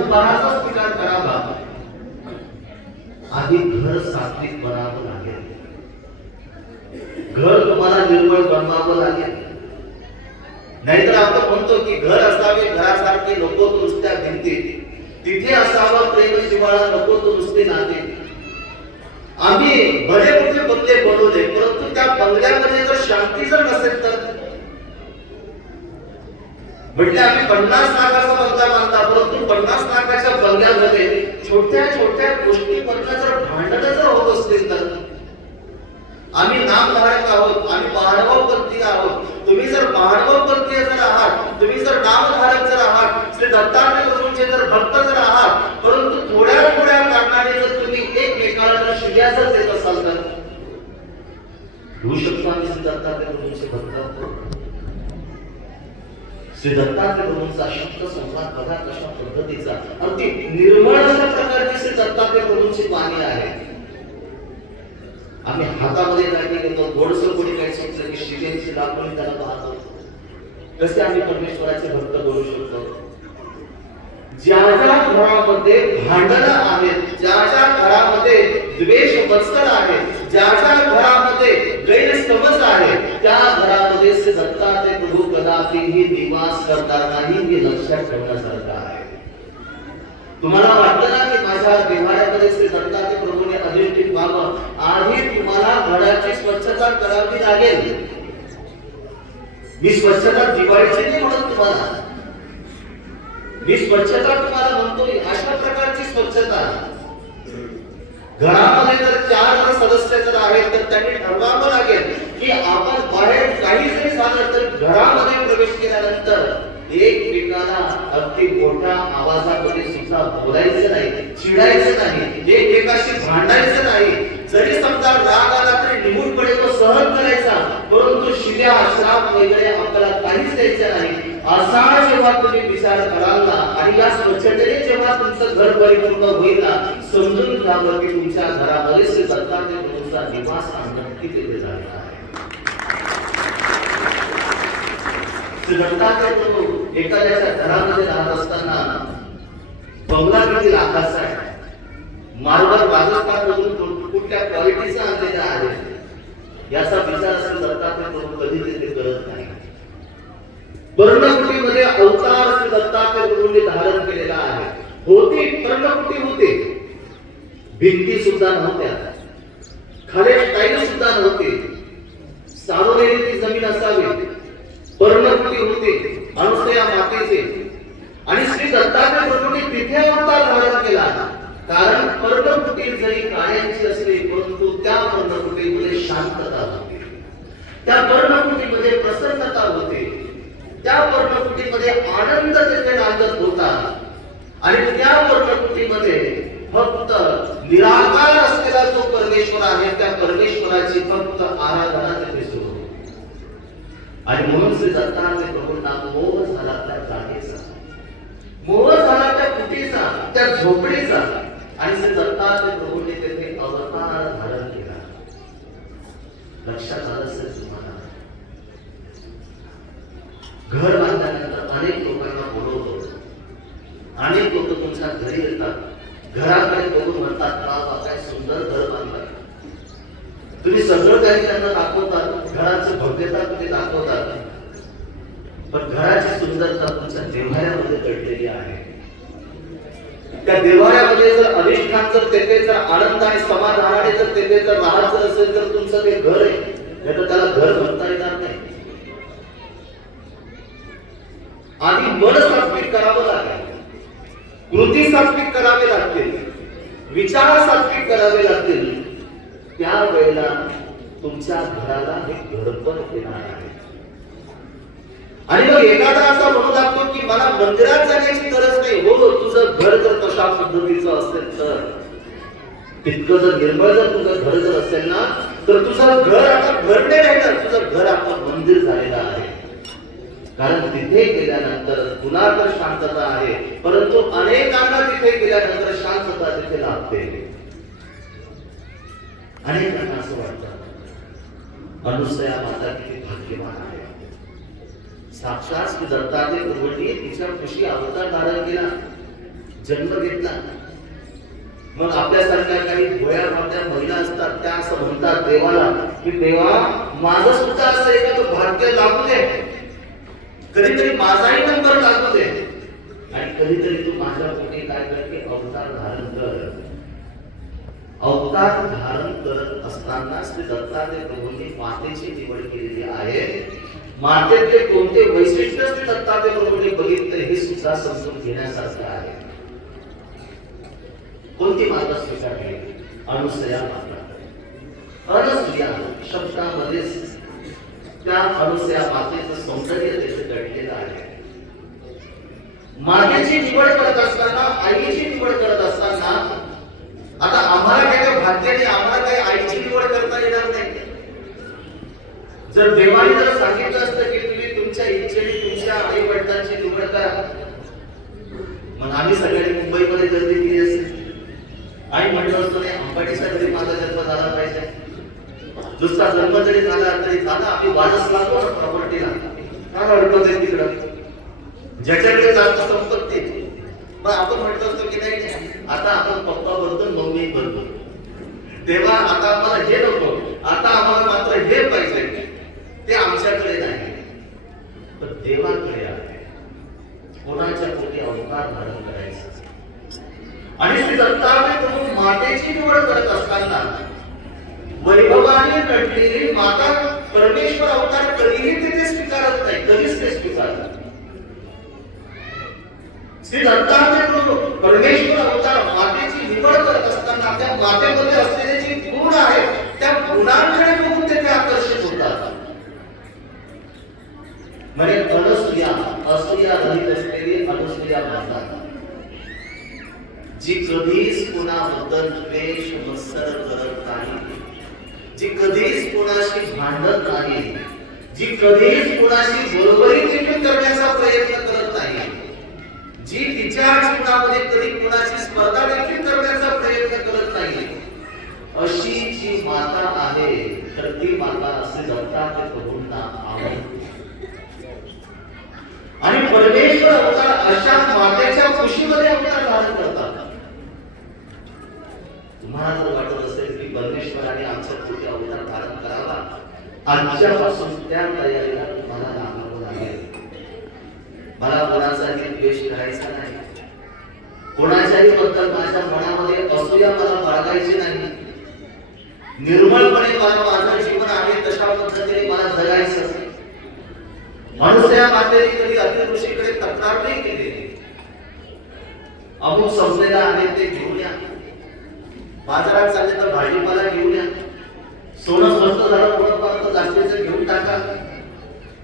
उपाहाचा स्वीकार करावा, आधी घर सात्विक बनावं लागेल. घर तुम्हाला निर्मळ बनवावं लागेल. नाहीतर आपण म्हणतो की घर असावे घरासारखे, नको तो नुसत्या भिंती, तिथे असावं प्रेम जिव्हाळा, नको तो नुसते नाते. आम्ही भले मोठे बंगले बनवले, परंतु त्या बंगल्यामध्ये जर शांती जर नसेल तर, म्हणजे आम्ही 50 लाखाचा बंगला बांधला, परंतु 50 लाखाच्या बंगल्यामध्ये छोट्या छोट्या गोष्टींमधनं जर भांडणं जर होत असतील तर, आम्ही नामधारक आहोत, आम्ही महानुभावपंथी आहोत. तुम्ही जर महानुभावपंथी जर आहात, तुम्ही जर नामधारक जर आहात, श्री दत्तात्रय प्रभूंचे जर भक्त जर आहात, परंतु थोड्या थोड्या कारणाने जर तुम्ही एकमेकाला जर शिव्या जर देत असाल तर, होऊ शकतो आम्ही श्री दत्तात्रय प्रभूंचे भक्त आहोत. श्री दत्तात्रय प्रभूंचा शब्द संवाद बघा कशा पद्धतीचा, अगदी निर्मळ अशा प्रकारची श्री दत्तात्रय प्रभूंची वाणी आहे. आम्ही हातामध्ये काही घेतो, गोडसं कोणी काही सांगितलं की शिवेची लाकून त्याला पाहतो. कसे आम्ही परमेश्वराचे भक्त बनू शकतो? ज्या ज्या घरामध्ये भांडणं आहेत, ज्या ज्या घरामध्ये द्वेष मत्सर आहे, ज्या ज्या घरामध्ये गैरसमज आहे, त्या घरामध्ये श्री दत्तात्रय प्रभू कदापिही निवास करणार नाही, हे लक्षात ठेवण्यासारखं आहे. तुम्हाला वाटतं ना की माझ्या देवाऱ्यामध्ये श्री दत्तात्रय प्रभूने अधिष्ठित व्हावं, आधी तुम्हाला घराची स्वच्छता करावी लागेल. मी स्वच्छता दिवाळीची नाही म्हणत तुम्हाला, मी स्वच्छता तुम्हाला म्हणतोय अशा प्रकारची स्वच्छता. घरामध्ये जर 4 सदस्य जर आहेत तर त्यांनी ठरवावं लागेल की आपण बाहेर काही जरी झालं तर घरामध्ये प्रवेश केल्यानंतर एकमेकाला अगदी मोठ्या आवाजामध्ये सुद्धा बोलायचं नाही, चिडायचं नाही, एकमेकाशी भांडायचं नाही. जरी समजा राग आला तरी निमूटपणे तो सहन करायचा, परंतु शिव्या श्राप वगैरे आपल्याला काहीच द्यायचं नाही. असा जेव्हा तुम्ही विचार कराल ना, आणि या स्वच्छतेने जेव्हा तुमचं घर परिपूर्ण होईल ना, समजून घ्यावं की तुमच्या घरामध्ये श्री दत्तात्रय प्रभूंचा निवास नक्की तिथे झालेला आहे. श्री दत्तात्रय प्रभू एखाद्याच्या घरामध्ये राहत असताना बंगला किती लाखाचा आहे, मारवाड राजस्थानमधून कुठल्या क्वालिटीचा आणलेला आहे, याचा विचार श्री दत्तात्रय प्रभू कधी तिथे करत नाही. पर्णकुटीमध्ये अवतार श्री दत्तात्रय प्रभूंनी धारण केलेला आहे. होती पर्णकुटी होते, भिंती सुद्धा नव्हत्या, खाली टाईल सुद्धा नव्हते, सारोलेली ती जमीन असावी, पर्णकुटी होते अनुसया मातेचे. आणि श्री दत्तात्रय प्रभूंनी तिथे अवतार धारण केला, कारण पर्णकुटी जरी काळ्यांची असली परंतु त्या पर्णकुटीमध्ये शांतता होती, त्या पर्णकुटीमध्ये प्रसन्नता होती, त्या पर्णकुटीमध्ये आनंद तिथे नांदत होता. आणि त्या पर्णकुटीमध्ये फक्त निराकार असलेला जो परमेश्वर आहे, त्या परमेश्वराची फक्त आराधना तिथे सुरू होती. आणि म्हणून श्री दत्तात्रय प्रभूंना मोह झाला त्या जागेचा, मोह झाला त्या कुटीचा, त्या झोपडीचा. आणि श्री दत्तात्रय प्रभूंनी तेथे अवतार धारण केला. लक्षात आलं असेल तुम्हाला, घर बांधल्यानंतर अनेक लोकांना बोलवतो, अनेक लोक तुमच्या घरी येतात, घराकडे बघून म्हणतात बाबा काय सुंदर घर बांधलं. तुम्ही सगळं काही त्यांना दाखवतात, घराची भव्यता तुम्ही दाखवतात, पण घराची सुंदरता तुमच्या देव्हाऱ्यामध्ये दडलेली आहे. त्या देव्हाऱ्यामध्ये जर अधिष्ठान जर तेथे जर आनंद आणि समाधानाने जर तेथे जर राहायचं असेल तर तुमचं ते घर आहे, नाही तर त्याला घर म्हणता येणार नाही. आधी मन सात्विक करावं लागेल, कृती सात्विक करावे लागतील, विचार सात्विक करावे लागतील. त्यावेळेला तुमच्या घराला हे घरपण येणार आहे. आणि मग एखादा असा म्हणू लागतो की मला मंदिरात जाण्याची गरज नाही. हो, तुझं घर जर कशा पद्धतीचं असेल तर, तितकं जर निर्मळ जर तुझं घर जर असेल ना, तर तुझं घर आता घर नाही राहिलं, तुझं घर आता मंदिर झालेलं आहे. कारण तिथे गेल्यानंतर पुन्हा तर शांतता आहे, परंतु अनेकांना तिथे गेल्यानंतर शांतता तिथे लाभते. अनेकांना असं वाटतं अनुसया माता किती भाग्यवान आहे, साक्षात श्री दत्तात्रय प्रभूंनी तिच्या खुशी अवतार धारण केला. जन्म घेतला. मग आपल्यासारख्या काही भोळ्या भावल्या महिला असतात, त्या असं म्हणतात देवाला की देवा माझं सुद्धा असं एखादं भाग्य लागू दे, कधीतरी माझाही नंबर लागू दे, आणि कधीतरी तू माझ्या पोटी काय करते, अवतार धारण कर. अवतार धारण करत असताना श्री दत्तात्रय प्रभूंनी मातेची निवड केलेली आहे. मातेचे कोणते वैशिष्ट्य श्री दत्तात्रय प्रभूंनी बघितले हे सुद्धा समजून घेण्यासारखं आहे. कोणती माता स्वीकार केली? अनुसया माता. अनुसया शब्दामध्ये त्या अनुसया मातेचं सौंदर्य तिथे दडलेलं आहे. मातेची निवड करत असताना, आईची निवड करत असताना, आता आम्हाला काय भाग्याने आम्हाला काही आईची निवड करता येणार नाही. जर देवाने जर सांगितलं असतं की तुम्ही तुमच्या इच्छेने तुमच्या आई वडिलांची निवड करा, मग आम्ही सगळ्यांनी मुंबईमध्ये गर्दी केली असते. आई म्हटलं असतं नाही अंबाडीचा घरी माझा जन्म झाला पाहिजे, दुसरा जन्म जरी झाला तरी झाला, आपली वारस लागतो ना प्रॉपर्टीला, काय अडकत आहे तिकडं, ज्याच्याकडे जास्त संपत्ती. मग आपण म्हटलं असतो की नाही आता आपण पप्पा बनतो, मम्मी बनतो, तेव्हा आता आम्हाला हे नको, आता आम्हाला मात्र हे पाहिजे, ते आमच्याकडे नाही. पण देवाकडे आहे. कोणाच्या पोटी अवतार धारण करायचं. आणि श्री दत्तात्रय प्रभू मातेची निवड करत असताना वैभवाने नटलेली माता परमेश्वर अवतार कधीही तिथे स्वीकारत नाही, कधीच ते स्वीकारत. श्री दत्तात्रय प्रभू परमेश्वर अवतार मातेची निवड करत असताना त्या मातेमध्ये असलेले जे गुण आहेत त्या गुणांकडे बघून ते आकर्षित होतात. म्हणजे अनुसूया, असूया रहित असलेली अनुसूया माता, जी कधीच कोणाबद्दल द्वेष मत्सर करत नाही, जी कधीच कोणाशी भांडत नाही, जी कधीच कोणाशी बरोबरी देखील करण्याचा प्रयत्न करत नाही, जी तिच्या जीवनामध्ये कधी कोणाची स्पर्धा देखील करण्याचा प्रयत्न करत नाही, अशी जी माता आहे तर ती माता असे दत्तात्रय प्रभूंना आवडते. आणि परमेश्वर अवतार अशा मातेच्या खुशीमध्ये अवतार धारण करतात. तुम्हाला जर वाटत असेल की परमेश्वराने आमच्या पोटी अवतार धारण करावा, आजच्यापासून त्या तयारीला तुम्हाला लागावं लागेल. मला कोणाचाही द्वेष करायचा नाही, कोणाच्याही बद्दल माझ्या मनामध्ये असूया मला बाळगायची नाही. निर्मळपणे मला माझं जीवन आहे तशा पद्धतीने मला जगायचं. अनुसूया मातेने कधी अतिऋषीकडे तक्रार नाही केली. अमुक संपलेला आहे ते घेऊन या, बाजारात चालले तर भाजीपाला घेऊन या, सोनं स्वस्त झालं थोडंफार जास्तीचं घेऊन टाका,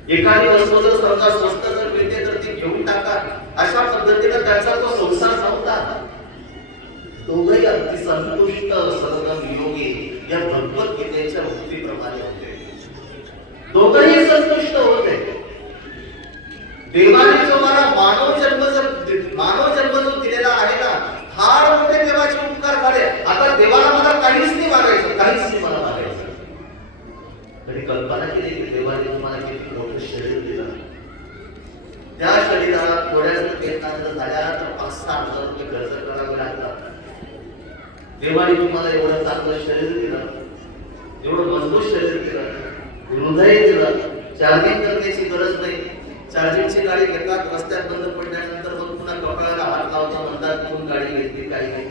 एखादी वस्तू जर समजा स्वस्त जर मिळते तर ती घेऊन टाका. अशा पद्धतीने त्यांचा तो संसार नव्हता. दोघंही अगदी संतुष्ट सर्वगम योगी या भगवद्गीतेच्या उक्तीप्रमाणे होते. दोघंही संतुष्ट होते. देवाने जो मला मानव जन्म जो दिलेला आहे ना, फार मोठे देवाचे उपकार झाले. आता देवाला मला काहीच नाही मागायचं, काहीच नाही मला मागायचं. तरी कल्पना केली की देवाने तुम्हाला किती मोठं शरीर दिलं, त्या शरीराला थोड्याच वेतनात झाल्या तर 5-6 हजार रुपये खर्च करावे लागतात. देवाने तुम्हाला एवढं चांगलं शरीर दिलं, एवढं मजबूत शरीर दिलं, हृदय दिलं, चार्जिंग करण्याची गरज नाही. चार्जिंगची गाडी घेतात, रस्त्यात बंद पडल्यानंतर मग पुन्हा कपाळाला हात लावता म्हणतात कोण गाडी घेतली काही नाही.